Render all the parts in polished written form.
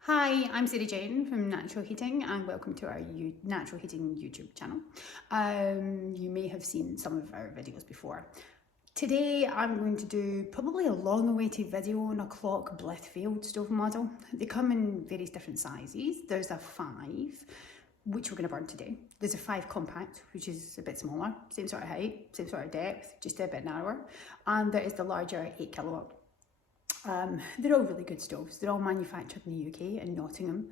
Hi, I'm Sarah Jane from Natural Heating and welcome to our Natural Heating YouTube channel. You may have seen some of our videos before. Today I'm going to do probably a long-awaited video on a Clock Blithfield stove model. They come in various different sizes. There's a 5, which we're going to burn today. There's a 5 compact, which is a bit smaller, same sort of height, same sort of depth, just a bit narrower. And there is the larger 8 kilowatt. They're all really good stoves. They're all manufactured in the UK in Nottingham,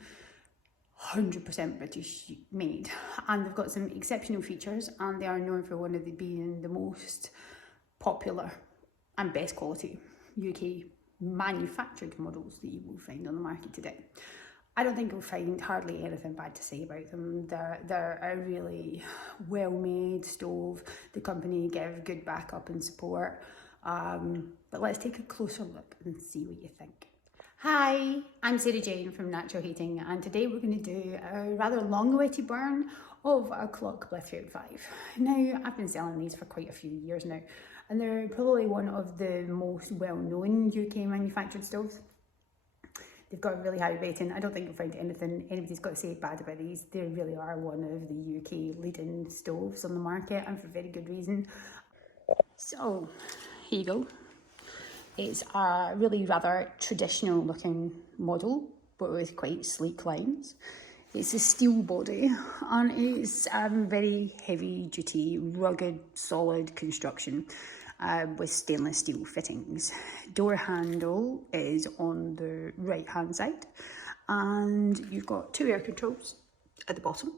100% British made, and they've got some exceptional features, and they are known for being the most popular and best quality UK manufactured models that you will find on the market today. I don't think you'll find hardly anything bad to say about them. They're a really well-made stove. The company give good backup and support. But let's take a closer look and see what you think. Hi, I'm Sarah Jane from Natural Heating, and today we're going to do a rather long-awaited burn of a Clock Blithfield 5. Now, I've been selling these for quite a few years now, and they're probably one of the most well-known UK manufactured stoves. They've got a really high rating. I don't think you'll find anybody's got to say bad about these. They really are one of the UK leading stoves on the market, and for very good reason. So, here you go. It's a really rather traditional looking model, but with quite sleek lines. It's a steel body and it's very heavy duty, rugged, solid construction with stainless steel fittings. Door handle is on the right hand side, and you've got 2 air controls at the bottom,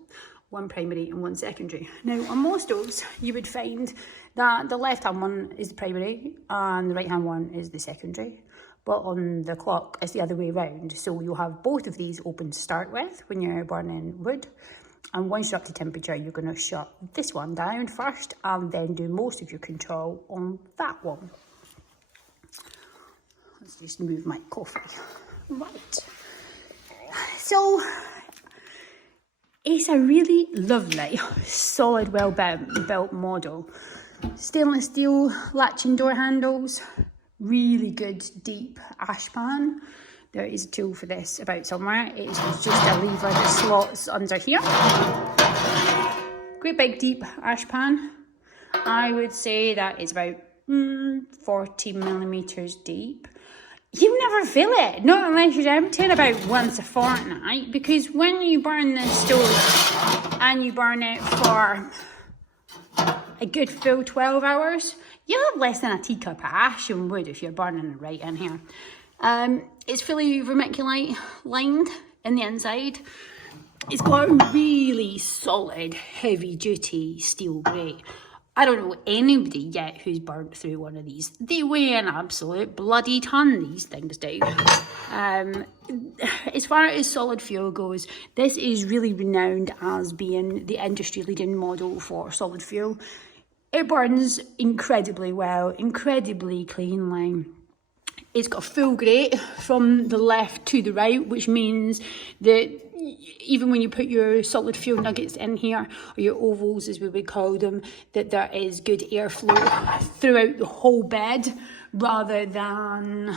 1 primary and 1 secondary. Now on most stoves you would find that the left hand one is the primary and the right hand one is the secondary, but on the Clock it's the other way around. So you'll have both of these open to start with when you're burning wood, and once you're up to temperature you're going to shut this one down first and then do most of your control on that one. Let's just move my coffee. Right, so it's a really lovely, solid, well-built model. Stainless steel latching door handles, really good deep ash pan. There is a tool for this about somewhere. It is just a lever that slots under here. Great big deep ash pan. I would say that is about 40 millimeters deep. You never fill it, not unless you're emptying about once a fortnight, because when you burn this stove and you burn it for a good full 12 hours, you have less than a teacup of ash and wood if you're burning it right in here. It's fully vermiculite lined in the inside. It's got a really solid, heavy duty steel grate. I don't know anybody yet who's burnt through one of these. They weigh an absolute bloody ton, these things do. As far as solid fuel goes, this is really renowned as being the industry leading model for solid fuel. It burns incredibly well, incredibly cleanly. It's got a full grate from the left to the right, which means that even when you put your solid fuel nuggets in here, or your ovals as we would call them, that there is good airflow throughout the whole bed, rather than,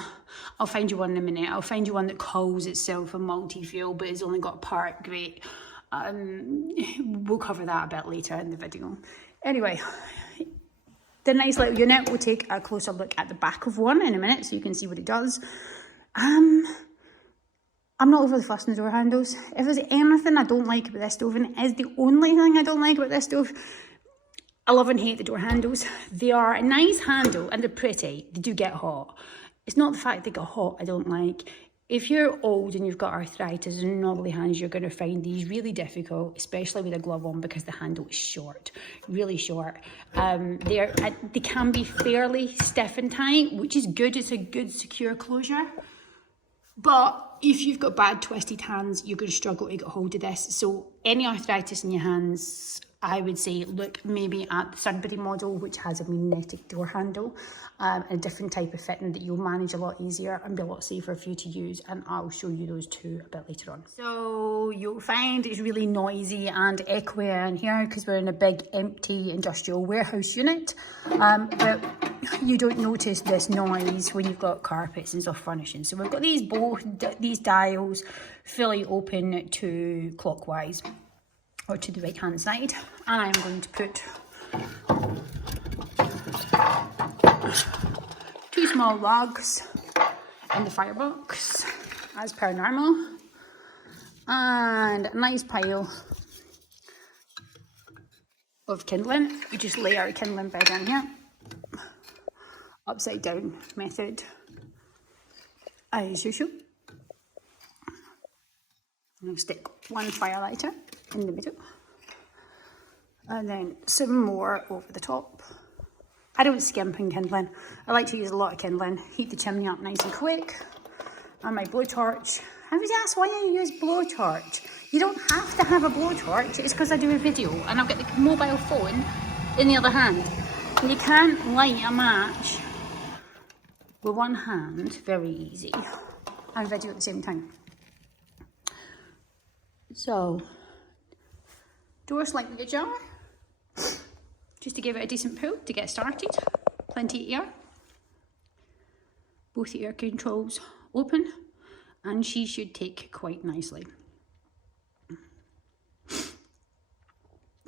I'll find you one in a minute, I'll find you one that calls itself a multi-fuel but has only got a part grate. We'll cover that a bit later in the video. Anyway, the nice little unit, we'll take a closer look at the back of one in a minute so you can see what it does. I'm not over the fuss in the door handles. If there's anything I don't like about this stove, and it is the only thing I don't like about this stove, I love and hate the door handles. They are a nice handle and they're pretty. They do get hot. It's not the fact they get hot I don't like. If you're old and you've got arthritis and knobbly hands, you're going to find these really difficult, especially with a glove on, because the handle is short, really short. They can be fairly stiff and tight, which is good. It's a good secure closure. But if you've got bad twisted hands, you're going to struggle to get hold of this. So any arthritis in your hands, I would say look maybe at the Sudbury model, which has a magnetic door handle, a different type of fitting that you'll manage a lot easier and be a lot safer for you to use, and I'll show you those two a bit later on. So you'll find it's really noisy and echoey in here because we're in a big empty industrial warehouse unit, but you don't notice this noise when you've got carpets and stuff furnishing. So we've got these dials fully open to clockwise or to the right hand side, and I'm going to put 2 small logs in the firebox as per normal, and a nice pile of kindling. We just lay our kindling bed in here, upside down method as usual. I'll stick 1 fire lighter in the middle, and then some more over the top. I don't skimp in kindling. I like to use a lot of kindling, heat the chimney up nice and quick. And my blowtorch. I was asked why I use blowtorch. You don't have to have a blowtorch, it's because I do a video and I've got the mobile phone in the other hand. And you can't light a match with one hand, very easy, and video at the same time. So, door slightly ajar, just to give it a decent pull to get started. Plenty of air. Both the air controls open, and she should take quite nicely.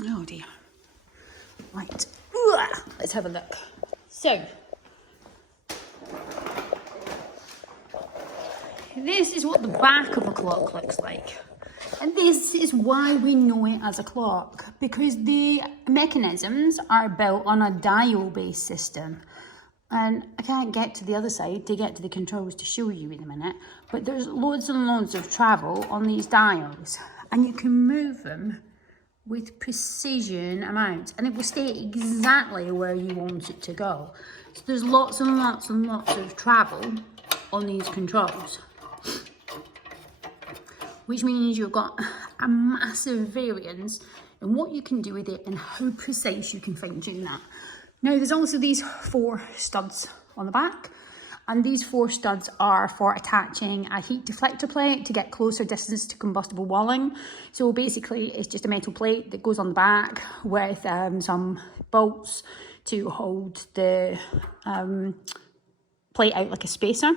Oh dear. Right, let's have a look. So, this is what the back of a clock looks like. And this is why we know it as a clock, because the mechanisms are built on a dial-based system. And I can't get to the other side to get to the controls to show you in a minute, but there's loads and loads of travel on these dials, and you can move them with precision amounts, and it will stay exactly where you want it to go. So there's lots and lots and lots of travel on these controls, which means you've got a massive variance in what you can do with it and how precise you can fine tune that. Now there's also these 4 studs on the back, and these 4 studs are for attaching a heat deflector plate to get closer distance to combustible walling. So basically it's just a metal plate that goes on the back with some bolts to hold the plate out like a spacer.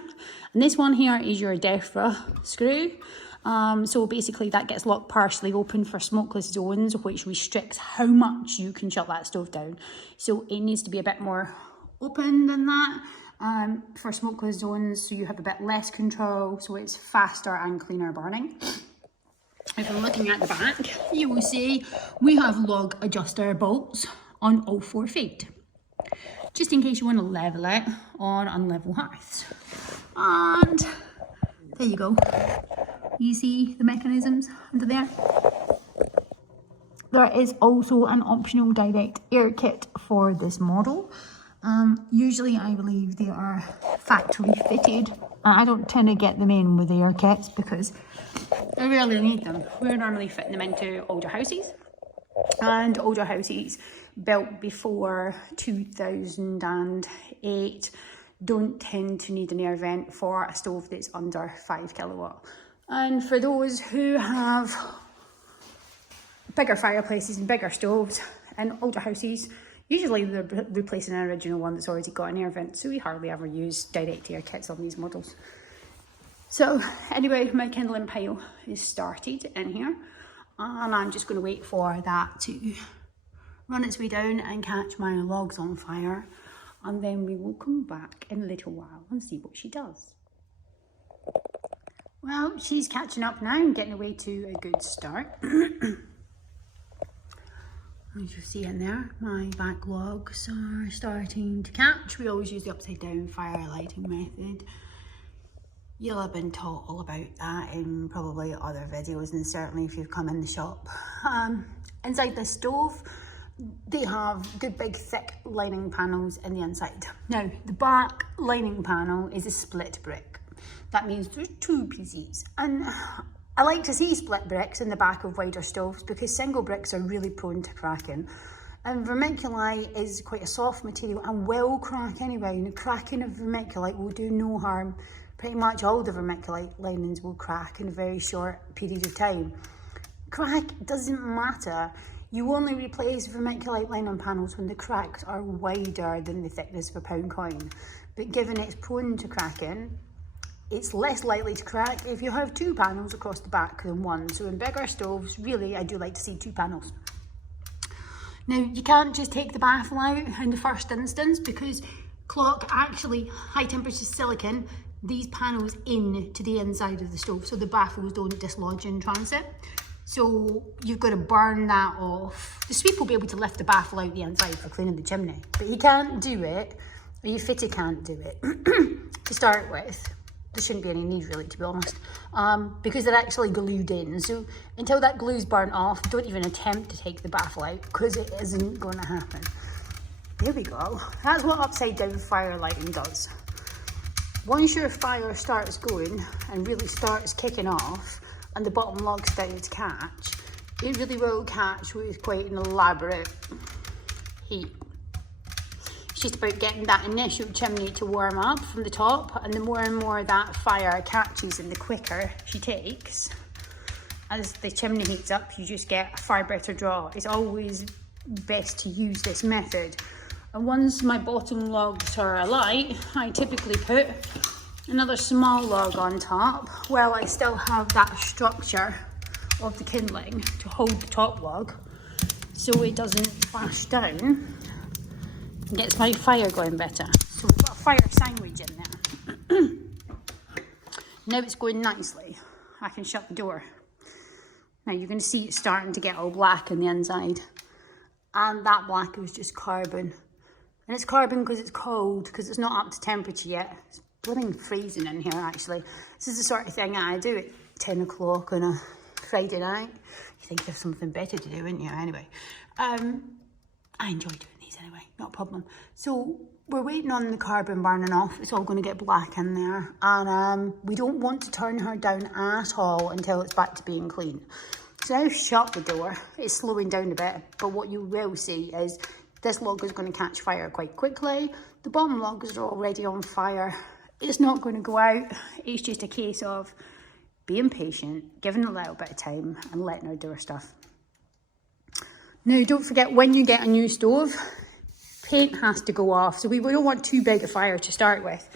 And this one here is your DEFRA screw. So basically that gets locked partially open for smokeless zones, which restricts how much you can shut that stove down. So it needs to be a bit more open than that for smokeless zones, so you have a bit less control, so it's faster and cleaner burning. If I'm looking at the back, you will see we have log adjuster bolts on all 4 feet, just in case you want to level it on unlevel hearths. And there you go. You see the mechanisms under there? There is also an optional direct air kit for this model. Usually I believe they are factory fitted. I don't tend to get them in with air kits because I rarely need them. We're normally fitting them into older houses, and older houses built before 2008 don't tend to need an air vent for a stove that's under 5 kilowatt. And for those who have bigger fireplaces and bigger stoves in older houses, usually they're replacing an original one that's already got an air vent, so we hardly ever use direct air kits on these models. So anyway, my kindling pile is started in here, and I'm just going to wait for that to run its way down and catch my logs on fire, and then we will come back in a little while and see what she does. Well, she's catching up now and getting away to a good start. As you see in there, my back logs are starting to catch. We always use the upside down fire lighting method. You'll have been taught all about that in probably other videos, and certainly if you've come in the shop. Inside the stove, they have good big thick lining panels in the inside. Now, the back lining panel is a split brick. That means there's 2 pieces, and I like to see split bricks in the back of wider stoves because single bricks are really prone to cracking, and vermiculite is quite a soft material and will crack anyway, and the cracking of vermiculite will do no harm. Pretty much all the vermiculite linings will crack in a very short period of time. Crack doesn't matter. You only replace vermiculite line-on panels when the cracks are wider than the thickness of a pound coin. But given it's prone to cracking, it's less likely to crack if you have 2 panels across the back than 1. So in bigger stoves, really, I do like to see 2 panels. Now, you can't just take the baffle out in the first instance because Clock actually, high temperature silicon, these panels in to the inside of the stove so the baffles don't dislodge in transit. So you've got to burn that off. The sweep will be able to lift the baffle out the inside for cleaning the chimney, but he can't do it, or your fitter can't do it to start with. There shouldn't be any need really, to be honest, because they're actually glued in. So until that glue's burnt off, don't even attempt to take the baffle out because it isn't going to happen. There we go. That's what upside down fire lighting does. Once your fire starts going and really starts kicking off and the bottom log's starting to catch, it really will catch with quite an elaborate heat. It's just about getting that initial chimney to warm up from the top, and the more and more that fire catches and the quicker she takes, as the chimney heats up, you just get a far better draw. It's always best to use this method. And once my bottom logs are alight, I typically put another small log on top while I still have that structure of the kindling to hold the top log so it doesn't flash down and gets my fire going better. So we've got a fire sandwich in there. Now it's going nicely. I can shut the door. Now you're going to see it starting to get all black on the inside. And that black is just carbon. And it's carbon because it's cold, because it's not up to temperature yet. It's blooming freezing in here, actually. This is the sort of thing that I do at 10 o'clock on a Friday night. You think there's something better to do, wouldn't you? Anyway, I enjoy doing these anyway, not a problem. So we're waiting on the carbon burning off. It's all going to get black in there. And we don't want to turn her down at all until it's back to being clean. So now I've shut the door. It's slowing down a bit, but what you will see is this log is going to catch fire quite quickly. The bottom logs are already on fire. It's not going to go out. It's just a case of being patient, giving it a little bit of time and letting her do her stuff. Now, don't forget, when you get a new stove, paint has to go off. So we don't want too big a fire to start with.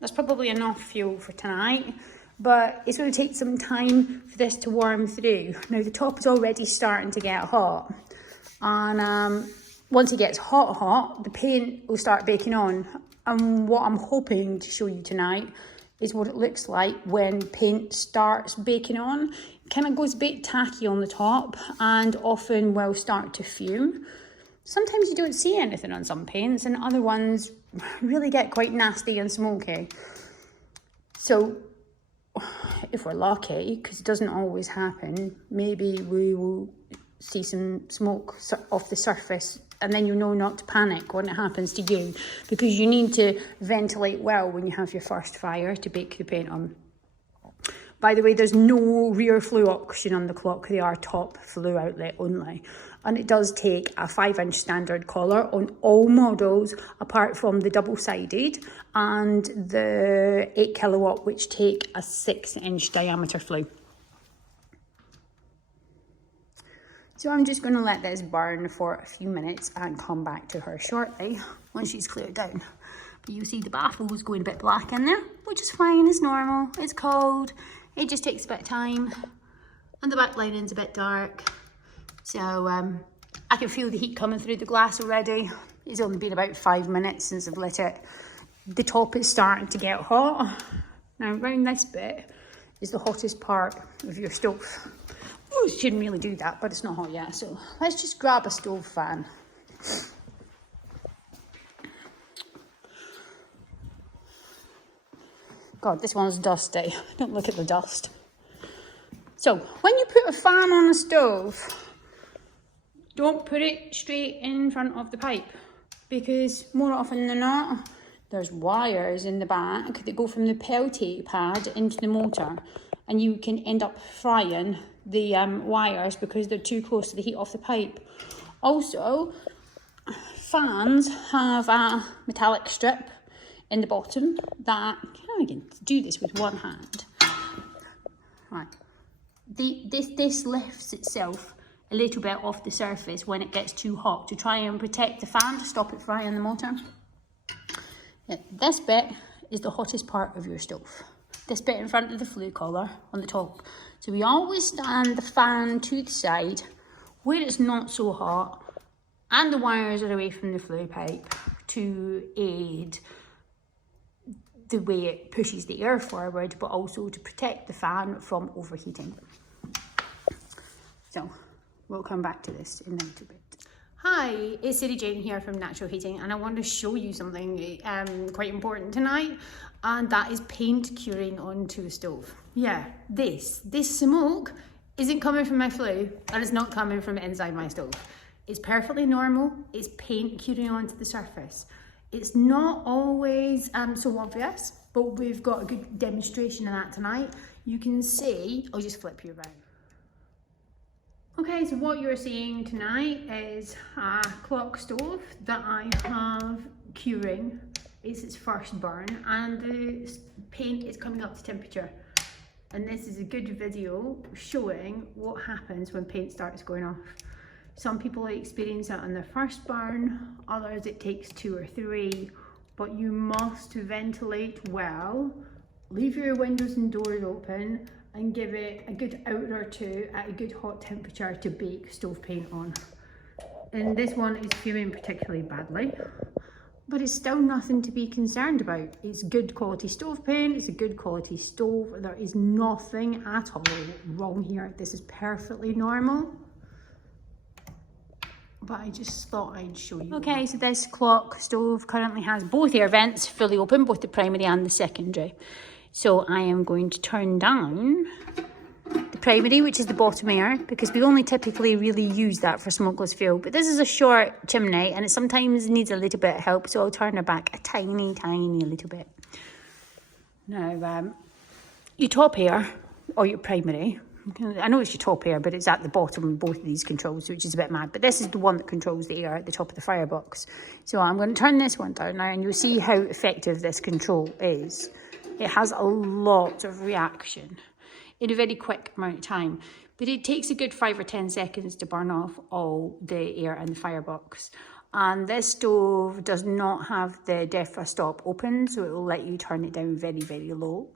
That's probably enough fuel for tonight, but it's going to take some time for this to warm through. Now, the top is already starting to get hot. And once it gets hot, the paint will start baking on. And what I'm hoping to show you tonight is what it looks like when paint starts baking on. It kind of goes a bit tacky on the top and often will start to fume. Sometimes you don't see anything on some paints and other ones really get quite nasty and smoky. So if we're lucky, because it doesn't always happen, maybe we will see some smoke off the surface, and then you know not to panic when it happens to you, because you need to ventilate well when you have your first fire to bake the paint on. By the way, there's no rear flue option on the Clock. They are top flue outlet only. And it does take a 5-inch standard collar on all models, apart from the double-sided and the 8 kilowatt, which take a 6-inch diameter flue. So I'm just going to let this burn for a few minutes and come back to her shortly once she's cleared down. But you see the baffle is going a bit black in there, which is fine, it's normal, it's cold, it just takes a bit of time, and the back lining's a bit dark. So I can feel the heat coming through the glass already. It's only been about 5 minutes since I've lit it. The top is starting to get hot. Now around this bit is the hottest part of your stove. Oh, you shouldn't really do that, but it's not hot yet. So let's just grab a stove fan. God, this one's dusty. Don't look at the dust. So when you put a fan on the stove, don't put it straight in front of the pipe, because more often than not, there's wires in the back that go from the Peltier pad into the motor, and you can end up frying the wires because they're too close to the heat off the pipe. Also, fans have a metallic strip in the bottom that, I can do this with one hand. Right. This lifts itself a little bit off the surface when it gets too hot to try and protect the fan to stop it frying the motor. This bit is the hottest part of your stove. This bit in front of the flue collar on the top. So we always stand the fan to the side where it's not so hot and the wires are away from the flue pipe to aid the way it pushes the air forward, but also to protect the fan from overheating. So we'll come back to this in a little bit. Hi, it's Sadie Jane here from Natural Heating, and I want to show you something quite important tonight, and that is paint curing onto a stove. Yeah, this smoke isn't coming from my flue, and it's not coming from inside my stove. It's perfectly normal. It's paint curing onto the surface. It's not always so obvious, but we've got a good demonstration of that tonight. You can see, I'll just flip you around. Okay, so what you're seeing tonight is a clock stove that I have curing. It's its first burn, and the paint is coming up to temperature. And this is a good video showing what happens when paint starts going off. Some people experience it on their first burn, others it takes 2 or 3, but you must ventilate well, leave your windows and doors open, and give it a good hour or 2 at a good hot temperature to bake stove paint on. And this one is fuming particularly badly, but it's still nothing to be concerned about. It's good quality stove paint, it's a good quality stove, there is nothing at all wrong here. This is perfectly normal, but I just thought I'd show you. Okay, so this clock stove currently has both air vents fully open, both the primary and the secondary. So I am going to turn down the primary, which is the bottom air, because we only typically really use that for smokeless fuel. But this is a short chimney and it sometimes needs a little bit of help, so I'll turn her back a tiny little bit. Now, your top air, or your primary, I know it's your top air, but it's at the bottom of both of these controls, which is a bit mad. But this is the one that controls the air at the top of the firebox. So I'm going to turn this one down now, and you'll see how effective this control is. It has a lot of reaction in a very quick amount of time, but it takes a good 5 or 10 seconds to burn off all the air in the firebox. And this stove does not have the defrost stop open, so it will let you turn it down very low.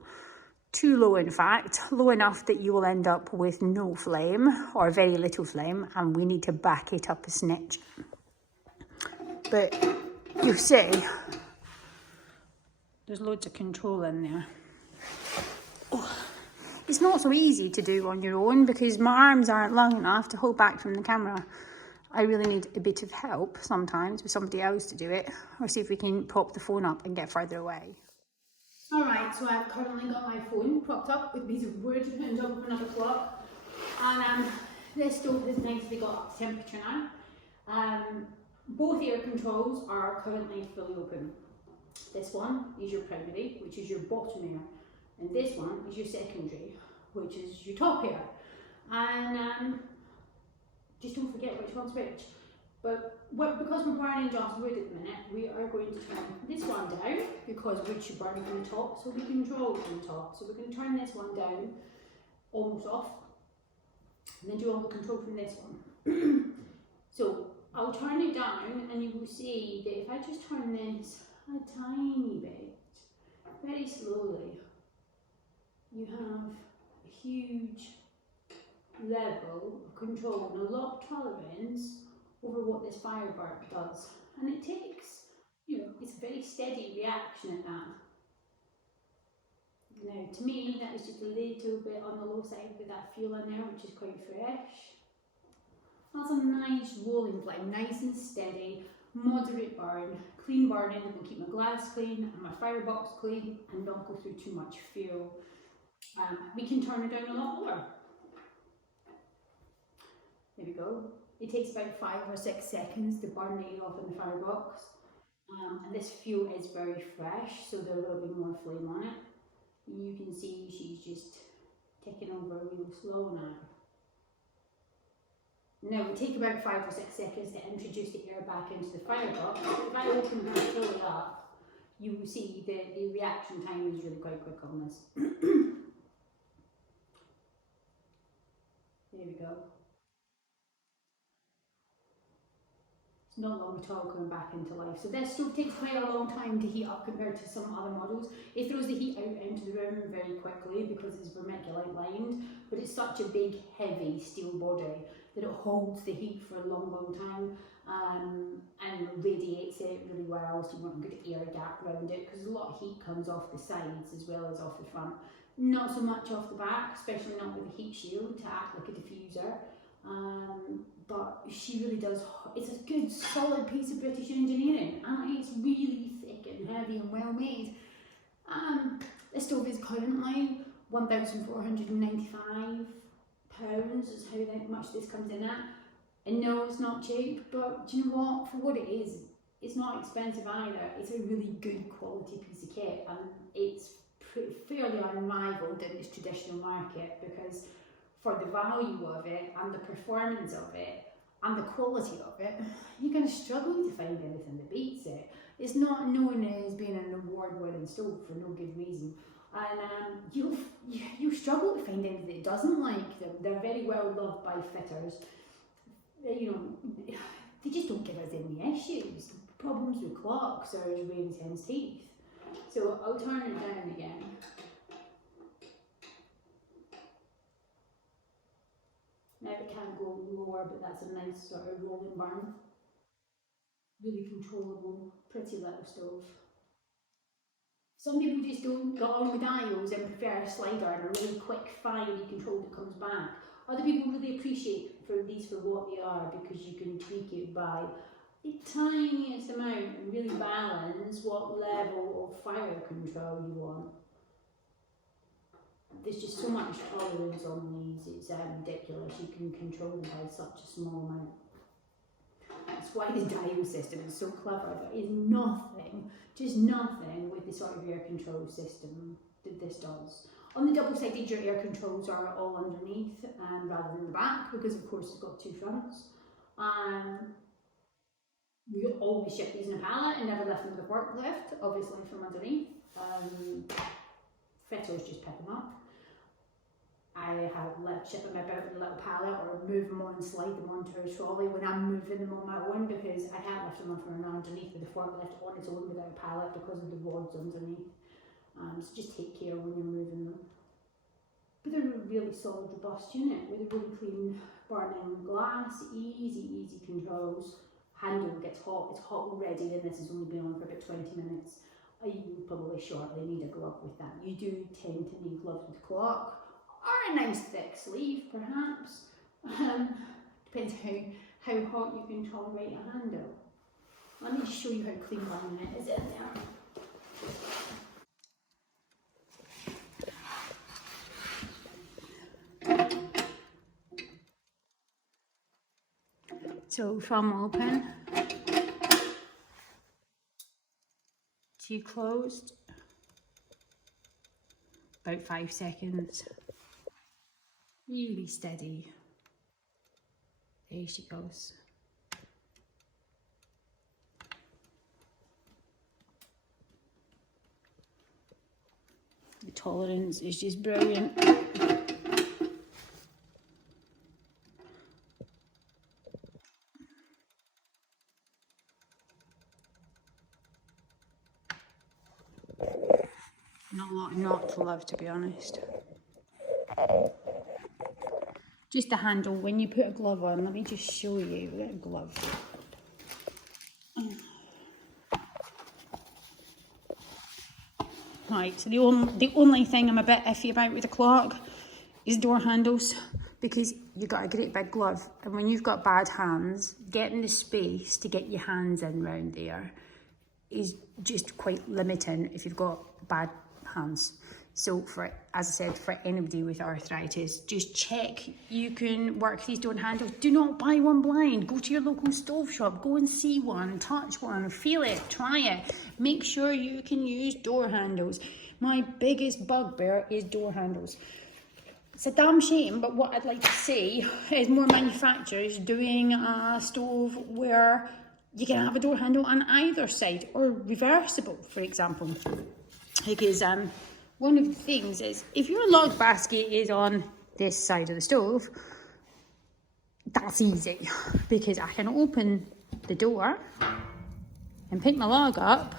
Too low, in fact, low enough that you will end up with no flame or very little flame, and we need to back it up a snitch. But you see, there's loads of control in there. Oh, it's not so easy to do on your own because my arms aren't long enough to hold back from the camera. I really need a bit of help sometimes with somebody else to do it, or see if we can prop the phone up and get further away. Alright, so I've currently got my phone propped up with a piece of wood on top of another clock, and this stove has nicely got up to temperature now. Both air controls are currently fully open. This one is your primary, which is your bottom air, and this one is your secondary, which is your top air. And just don't forget which one's which. But because we're burning just wood at the minute, we are going to turn this one down, because wood should burn from the top, so we can draw from the top. So we're going to turn this one down, almost off, and then do all the control from this one. So I'll turn it down, and you will see that if I just turn this a tiny bit, very slowly, you have a huge level of control and a lot of tolerance over what this Firebird does. And it takes, it's a very steady reaction at that. Now, to me, that is just a little bit on the low side with that fuel in there, which is quite fresh. That's a nice rolling flame, nice and steady, moderate burn, clean burning, that will keep my glass clean and my firebox clean and not go through too much fuel. We can turn it down a lot lower. There we go. It takes about 5 or 6 seconds to burn the air off in the firebox. And this fuel is very fresh, so there will be more flame on it. And you can see she's just ticking over real slow now. Now, it will take about 5 or 6 seconds to introduce the air back into the firebox. If I open her fully up, you will see that the reaction time is really quite quick on this. There we go. It's not long at all coming back into life. So this stove takes quite a long time to heat up compared to some other models. It throws the heat out into the room very quickly because it's vermiculite lined, but it's such a big, heavy steel body that it holds the heat for a long, long time, and radiates it really well, so you want a good air gap around it because a lot of heat comes off the sides as well as off the front. Not so much off the back, especially not with a heat shield to act like a diffuser. But she really does, it's a good solid piece of British engineering, and it's really thick and heavy and well made. This stove is currently £1,495 is how much this comes in at. And no, it's not cheap, but do you know what, for what it is, it's not expensive either. It's a really good quality piece of kit, and it's fairly unrivaled in this traditional market because for the value of it and the performance of it and the quality of it, you're going to struggle to find anything that beats it. It's not known as being an award-winning stove for no good reason, and you'll struggle to find anything that doesn't like them. They're very well loved by fitters. You know, they just don't give us any issues. Problems with clocks are as rare as hen's teeth. So I'll turn it down again. Now it can't go lower, but that's a nice sort of rolling burn. Really controllable, pretty little stove. Some people just don't get on with dials and prefer a slider and a really quick, fiery control that comes back. Other people really appreciate these for what they are because you can tweak it by the tiniest amount and really balance what level of fire control you want. There's just so much tolerance on these, it's ridiculous. You can control them by such a small amount. That's why the dial system is so clever. There is nothing, just nothing with the sort of air control system that this does. On the double-sided, your air controls are all underneath rather than the back because of course it's got two fronts. We always ship these in a pallet and never lift them with a forklift, obviously from underneath. Fitters just pick them up. I have ship them about in a little pallet or move them on and slide them onto a trolley when I'm moving them on my own because I can't lift them up from underneath with a forklift on its own without a pallet because of the rods underneath. So just take care when you're moving them. But they're a really solid, robust unit with a really clean burning glass, easy controls. Handle gets hot, it's hot already, and this has only been on for about 20 minutes. You will probably shortly need a glove with that. You do tend to need gloves with clock, or a nice thick sleeve perhaps. Depends how hot you can tolerate a handle. Let me just show you how clean burning it is in there. So from open to closed, about 5 seconds. Really steady. There she goes. The tolerance is just brilliant. Not a lot not to love, to be honest. Just the handle, when you put a glove on, let me just show you that glove. Right, so the only thing I'm a bit iffy about with the clock is door handles, because you've got a great big glove, and when you've got bad hands, getting the space to get your hands in round there is just quite limiting if you've got bad hands. So as I said, for anybody with arthritis, just check you can work these door handles. Do not buy one blind. Go to your local stove shop, go and see one, touch one, feel it, try it. Make sure you can use door handles. My biggest bugbear is door handles. It's a damn shame, but what I'd like to see is more manufacturers doing a stove where you can have a door handle on either side, or reversible, for example. Because one of the things is, if your log basket is on this side of the stove, that's easy, because I can open the door and pick my log up.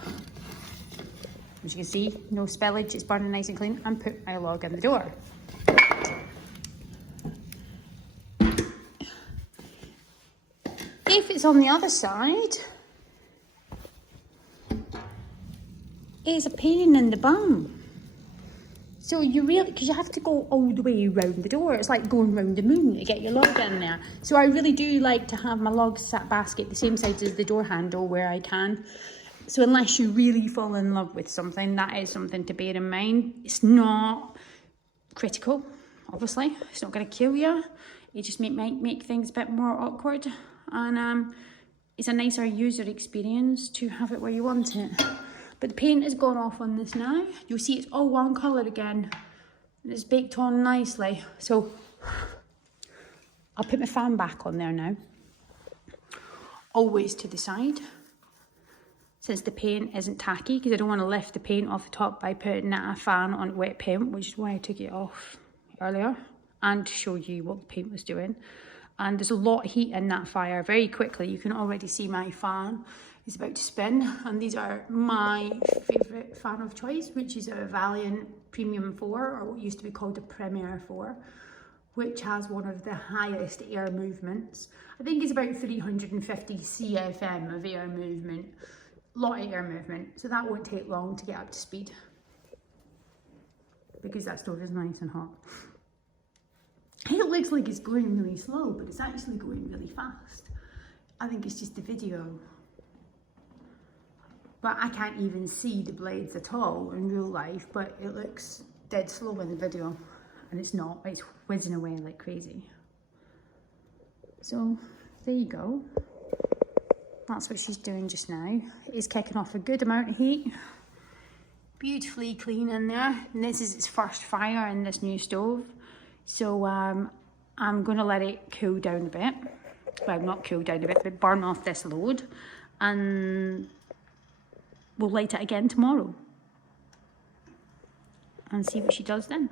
As you can see, no spillage, it's burning nice and clean, and put my log in the door. If it's on the other side, it's a pain in the bum. So you really, because you have to go all the way around the door. It's like going round the moon to get your log in there. So I really do like to have my log basket the same size as the door handle where I can. So unless you really fall in love with something, that is something to bear in mind. It's not critical, obviously. It's not going to kill you. It just might make things a bit more awkward. And it's a nicer user experience to have it where you want it. But the paint has gone off on this now. You'll see it's all one colour again. And it's baked on nicely. So I'll put my fan back on there now. Always to the side. Since the paint isn't tacky, because I don't want to lift the paint off the top by putting a fan on wet paint, which is why I took it off earlier. And to show you what the paint was doing. And there's a lot of heat in that fire very quickly. You can already see my fan is about to spin, and these are my favourite fan of choice, which is a Valiant Premium 4, or what used to be called a Premier 4, which has one of the highest air movements. I think it's about 350 CFM of air movement, a lot of air movement, so that won't take long to get up to speed, because that stove is nice and hot. It looks like it's going really slow, but it's actually going really fast. I think it's just the video. But I can't even see the blades at all in real life, but it looks dead slow in the video. And it's not, it's whizzing away like crazy. So, there you go. That's what she's doing just now. It's kicking off a good amount of heat. Beautifully clean in there. And this is its first fire in this new stove. So, I'm going to let it cool down a bit. Well, not cool down a bit, but burn off this load. And we'll light it again tomorrow and see what she does then.